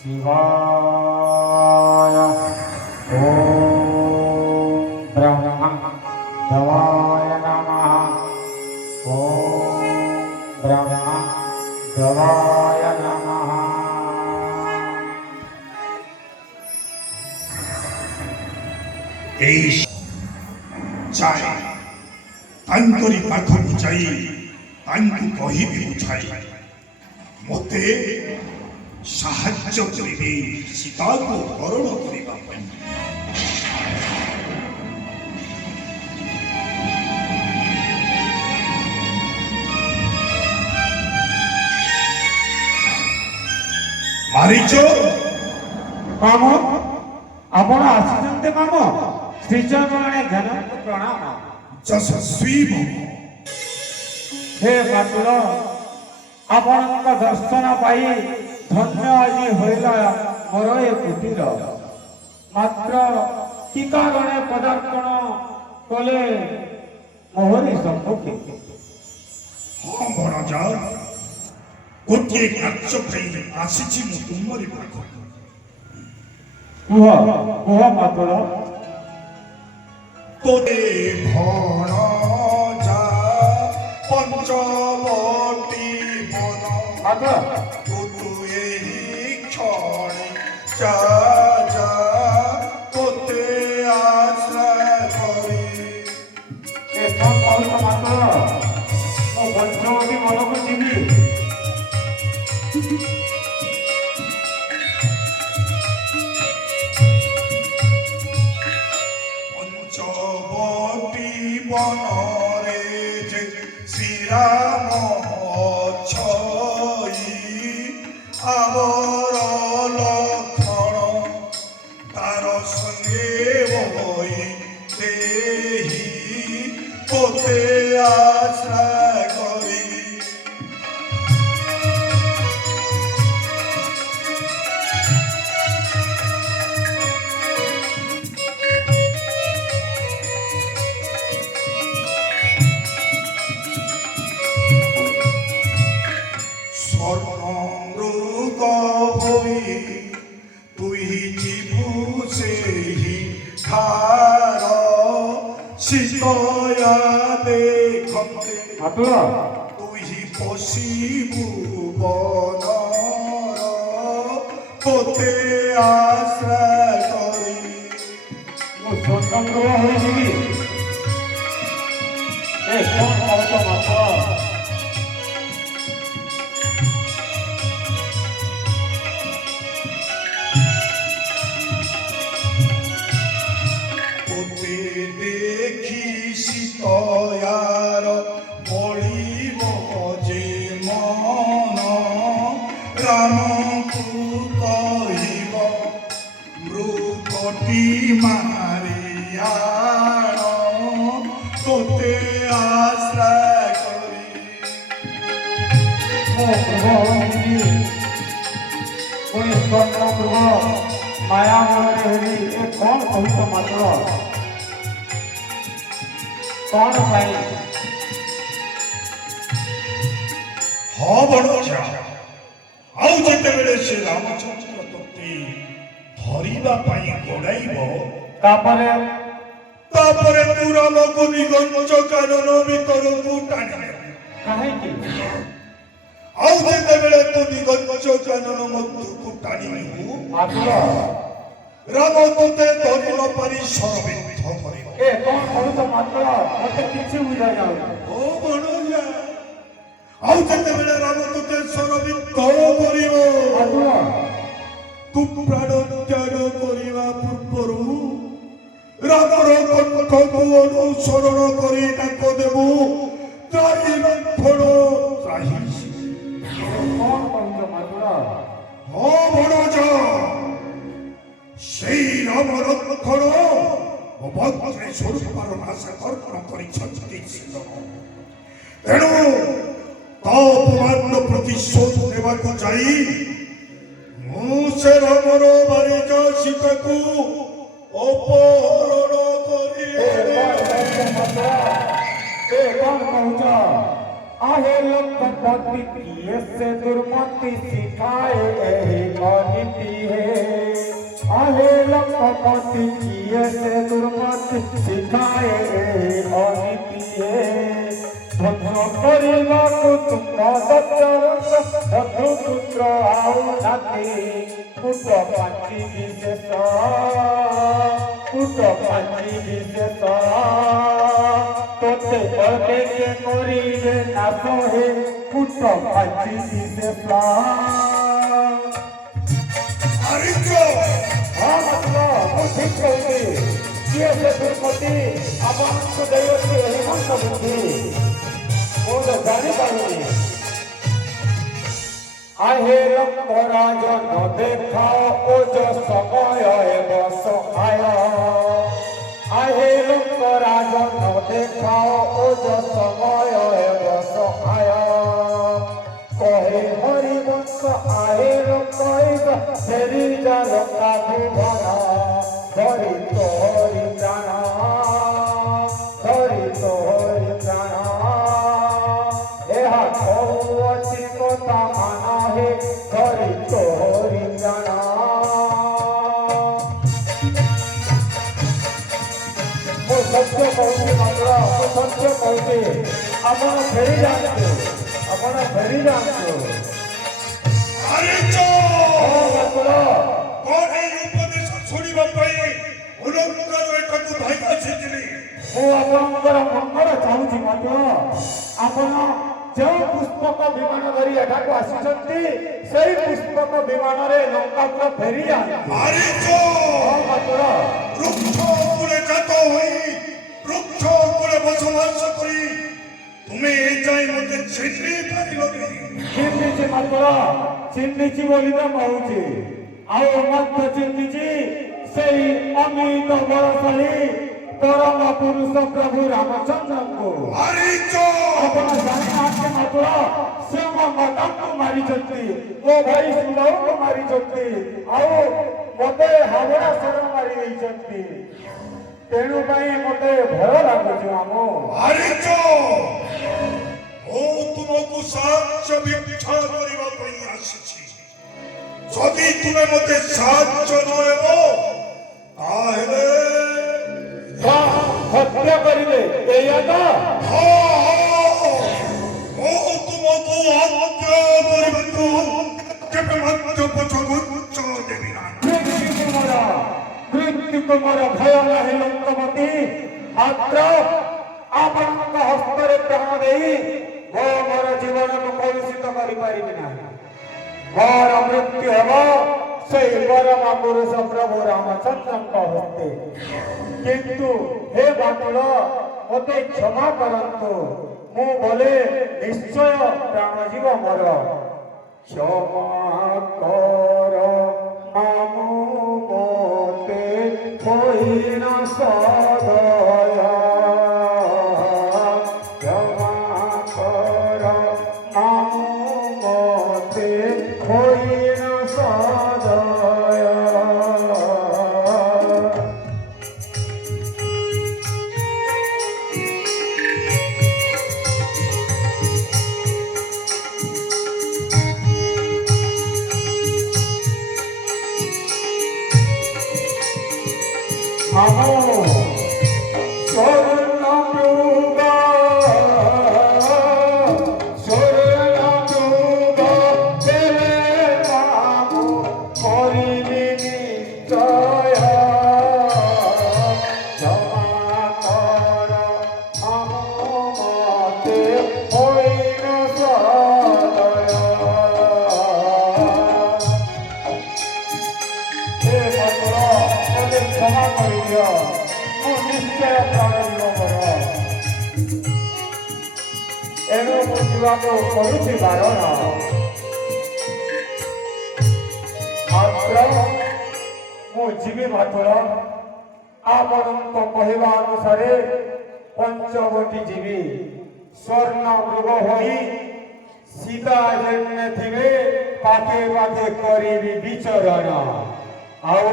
शिवाय ओम ब्रह्मा देवाय नमः ओम ब्रह्मा देवाय नमः এই চাই তাঙ্করি পাখକୁ ଯାଇ ତାଙ୍କୁ କହିବି ବୁଝାଇ ମୋତେ ସାହାଯ୍ୟ କରିବେ ସୀତାକୁ ହରଣ କରିବା ପାଇଁ। ମାରିଚ ମାମ ଆପଣ ଆସିଛନ୍ତି ମାମ ଶ୍ରୀଚରଣରେ ଜ୍ଞାନ ପ୍ରଣାମ। ଯଶସ୍ୱୀ ଭବ। ହେ ମାତୁଳ ଆପଣଙ୍କ ଦର୍ଶନ ପାଇ ଧନ୍ୟ ଆଜି ହୋଇଲା ମୋର ଏ କୁଟୀର। ମାତ୍ର କି କାରଣେ ପଦାର୍ପଣ କଲେ ମୋହରି ସମ୍ମୁଖେ? ହଁ ଭଣଜା, ଗୋଟିଏ କାର୍ଯ୍ୟ ପାଇଁ ଆସିଛି ମୁଁ ତୁମରି ପାଖକୁ। କୁହ କୁହ ମାତୁଳ। তোরে ভণজা পঞ্চবটী বন মাতুଳ তু এই ক্ষণে যা যা তোতে আশ্রয় করি। ଏ କ'ଣ କହୁଛ ମାତୁଳ? ମୁଁ ପଞ୍ଚବଟୀ ବନକୁ ଯିବି। পঞ্চবটী বনরে যে শ্রীরাম অছই আবর লক্ষণ তার সঙ্গে বই দেহি তোতে আশ্রয় করি। স্বর্ণমৃগ হই তুই জীবু সেই খার শীতয়া দেখতে ମାତୁଳ তুই পশিবু বনর তোতে আশ্রয় করি। ମୁଁ ସ୍ୱତନ୍ତ୍ର ହୋଇଯିବି। ଏ କ'ଣ କହୁଛ ମାତୁଳ? তোতে দেখি শীতয়ার বলিব যে মন রামকু কহিব মৃগটি মারিয়াণ তোতে আশ্রয় করি। ମୁଁ ଗୃହ ହୋଇଯିବି। ପୁଣି ସ୍ୱର୍ଣ୍ଣ ଗୃହ ମାୟା ମନରେ ହେବି। ଏ କ'ଣ କହୁଛ ମାତୁଳ? କ'ଣ ପାଇଁ? ହଁ ଭଣଜା, ଆଉ ଯେତେବେଳେ ସେ ରାମଚନ୍ଦ୍ର ତୋତେ ଧରିବା ପାଇଁ ଗୋଡ଼ାଇବ ତାପରେ ତୁ ରାମକୁ ନିଗଞ୍ଚ କାନନ ଭିତରକୁ ଟାଣିନେବୁ। କାହିଁକି? ଆଉ ଯେତେବେଳେ ତୁ ନିଗଞ୍ଚ କାନନ ମଧ୍ୟକୁ ଟାଣିନେବୁ ମାତୁଳ ରାମ ତୋତେ ଧରି ନ ପାରି ଶରବିଦ୍ଧ କରିବ। ଏ କ'ଣ କହୁଛ ମାତୁଳ? ମୋତେ କିଛି ବୁଝାଯାଉନି। ଓ ଭଣଜା, ଆଉ ଯେତେବେଳେ ରାମ ତୋତେ ଶରବିଦ୍ଧ କରିବ ମାତୁଳ ତୁ ପ୍ରାଣ ତ୍ୟାଗ କରିବା ପୂର୍ବରୁ ରାମର କଣ୍ଠକୁ ଅନୁସରଣ କରି ତାଙ୍କ ଦେବୁ ତ୍ରାହି ଲଣ୍ଠନ ତ୍ରାହି। କ'ଣ କହୁଛ ମାତୁଳ? ହଁ ଭଣଜା, সেই রাম লক্ষণ অভদ্রে স্বরূপর নাশা কর্পণ କରିଛନ୍ତି ছিল। ତେଣୁ ତା ଅପମାନର ପ୍ରତିଶୋଧ ନେବାକୁ ଯାଇ ମୁଁ ସେ ରାମର ବାରିଜ ସୀତାକୁ ଅପହରଣ କରି ଏ କ'ଣ କହୁଛ? आहे लखपति किए से दुर्मति सिखाए यही नीति है आहे लखपति किए से दुर्मति सिखाए यही नीति है ध्वंस କରିବାକୁ ତୁମ ବନ୍ଧୁପୁତ୍ର ଆଉ ନାତି ପୁଟ ପାଞ୍ଚି ବିଶେଷ ତୋତେ ଅନେକେ କରିବେ ନାଶ ହେ ପୁଟ ପାଞ୍ଚି ବିଶେଷ ଆରିଚ ହଁ ମତଲ ମୁଁ ଠିକ କହୁଛି କିଏ ସେ ଦୁର୍ମତି ଆପଣଙ୍କୁ ଦେଇଅଛି ଏହି ମନ୍ତ ବୁଦ୍ଧି ମୁଁ ତ ଜାଣିପାରୁନି आहे लंबराज न देखाओ ओज समय एव सहाय आहे लंबराज न देखाओ ओज समय एव सहाय कहे हरिवंश आहे लोक फेरी जा लंका भुवन धरी तोहरी प्राण ଏହା କହୁଅଛି କଥା ମାନ ହେ ଧରି ତୋରି ଜାଣ ମୁଁ ସତ୍ୟ କହୁଛି ମାତ୍ର ମୁଁ ସତ୍ୟ କହୁଛି ଆପଣ ଫେରି ଯାଆନ୍ତୁ ଆରିଚ ମାତ୍ର କଣ ଏହି ଉପଦେଶ ଶୁଣିବା ପାଇଁ ଉଲଙ୍କର ଏଠାକୁ ଧାଇଁ ଆସିଥିଲି ମୁଁ ଆପଣଙ୍କର ମଙ୍ଗଳ ଚାହୁଁଛି ମାତ୍ର ଆପଣ ଯେଉଁ ପୁଷ୍ପକ ବିମାନ ଧରି ଏଠାକୁ ଆସିଛନ୍ତି ସେହି ପୁଷ୍ପକ ବିମାନରେ ଲଙ୍କାକୁ ଫେରି ଯାଆନ୍ତୁ ଆରିଚ ମାତ୍ର ବୃକ୍ଷ ଉପରେ ଜାତ ହୋଇ ବୃକ୍ଷ ଉପରେ ବସବାସ କରି ତୁମେ ଏ ଯାଇ ମତେ ଚିହ୍ନି ପାରିଲନି ଚିହ୍ନିଛି ମାତ୍ର ଚିହ୍ନିଛି ବୋଲି ତ କହୁଛି ଆଉ ମଧ୍ୟ ଚିହ୍ନିଛି ସେଇ ଅମିତ ବଳଶାଳୀ परम पुरुष प्रभु रामचंद्र को ଆପଣ ଜାଣିନାହାନ୍ତି ମାତ୍ର ସେ ମୋ ମାତାଙ୍କୁ ମାରିଛନ୍ତି ମୋ ଭାଇ ସୁଦାଉଙ୍କୁ ମାରିଛନ୍ତି ଆଉ ମୋତେ ହାବଡ଼ା ସର ମାରି ଦେଇଛନ୍ତି ତେଣୁ ପାଇଁ ମୋତେ ଭୟ ଲାଗୁଛି ମାମୁଁ ମୁଁ ତୁମକୁ ସାହାଯ୍ୟ ଭିକ୍ଷା କରିବା ପାଇଁ ଆସିଛି ଯଦି ତୁମେ ମୋତେ ସାହାଯ୍ୟ ନ ହେବ ତାହେଲେ ହତ୍ୟା କରିବେ ଏଇଆ ତ ମୁଁ ତୁମକୁ ହତ୍ୟା କରିବାକୁ କେବେ ମଧ୍ୟ ପଛଘୁଞ୍ଚ ଦେବି ନାହିଁ ମୃତ୍ୟୁକୁ ମୋର ଭୟ ନାହିଁ ଲଙ୍କପତି ମାତ୍ର ଆପଣଙ୍କ ହସ୍ତରେ ପ୍ରାଣ ଦେଇ ମୋର ଜୀବନକୁ କଳୁଷିତ କରିପାରିବି ନାହିଁ ମୋର ମୃତ୍ୟୁ ହେବ ସେଇ ପରମ ପୁରୁଷ ପ୍ରଭୁ ରାମଚନ୍ଦ୍ରଙ୍କ ହସ୍ତେ କିନ୍ତୁ ହେ ବାଟୁଳ ମୋତେ କ୍ଷମା କରନ୍ତୁ ମୁଁ ବୋଲେ ନିଶ୍ଚୟ ପ୍ରାଣ ଯିବ ମୋର କ୍ଷମା କର ମାମୁଁ ମୋତେ ହୋଇନ ସଦୟ କ୍ଷମା କର ମାମୁଁ ମୋତେ ହୋଇନ ସଦୟ ଏଣୁ ମୁଁ ଯିବାକୁ କରୁଛି ବାରଣ ମାତ୍ର ମୁଁ ଯିବି ମାତ୍ର ଆପଣଙ୍କ କହିବା ଅନୁସାରେ ପଞ୍ଚବଟୀ ଯିବି ସ୍ୱର୍ଣ୍ଣ ମୃଗ ହୋଇ ସୀତା ଯେନେ ଥିବେ ପାଖେ ପାଖେ କରିବି ବିଚରଣ ଆଉ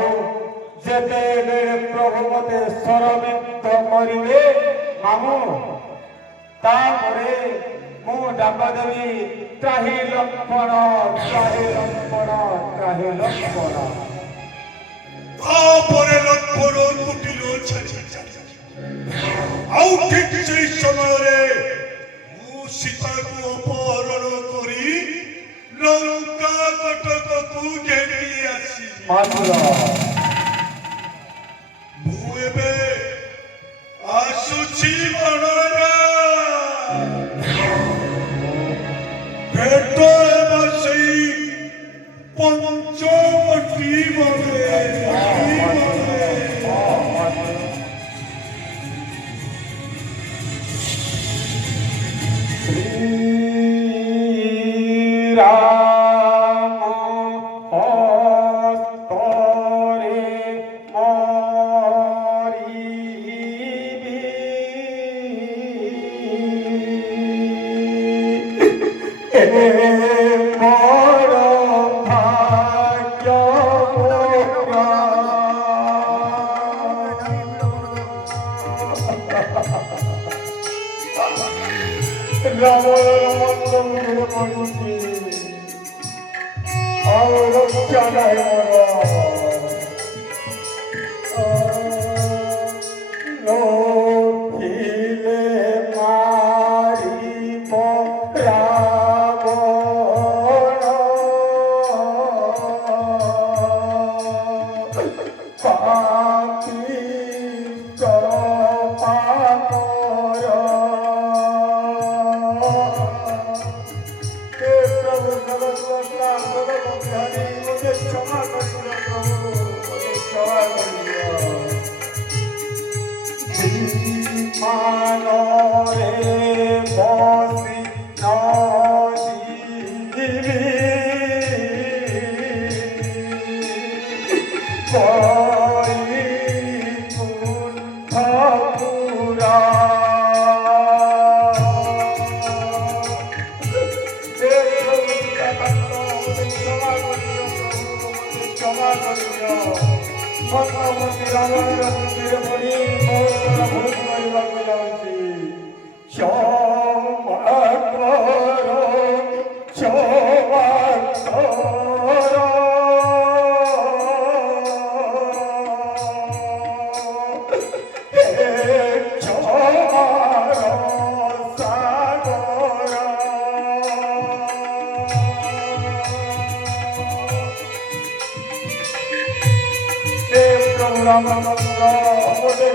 ଯେତେବେଳେ ପ୍ରଭୁ ମୋତେ ସରବିନ୍ଦ କରିବେ ମାମୁଁ ତାପରେ ମୁଁ ଡାକ ଦେବି ତ୍ରାହି ଲକ୍ଷ୍ମଣ ତ୍ରାହି ଲକ୍ଷ୍ମଣ ତ୍ରାହି ଲକ୍ଷ୍ମଣ। ତାପରେ ଲକ୍ଷ୍ମଣ କୁଟିର ଛାଡ଼ି ଆଉ ଠିକ୍ ସେଇ ସମୟରେ ମୁଁ ସୀତାକୁ ଅପହରଣ କରି ଲଙ୍କା କଟକକୁ ଘେରି ଆସିଲି। ମାତ୍ର ମୁଁ ଏବେ ଆସୁଛି ମନରା ଭେଟ ହେବା ସେଇ ପଞ୍ଚବଟୀ ବଳେ।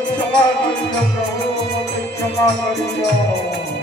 क्षमा करियो प्रभु, क्षमा करियो।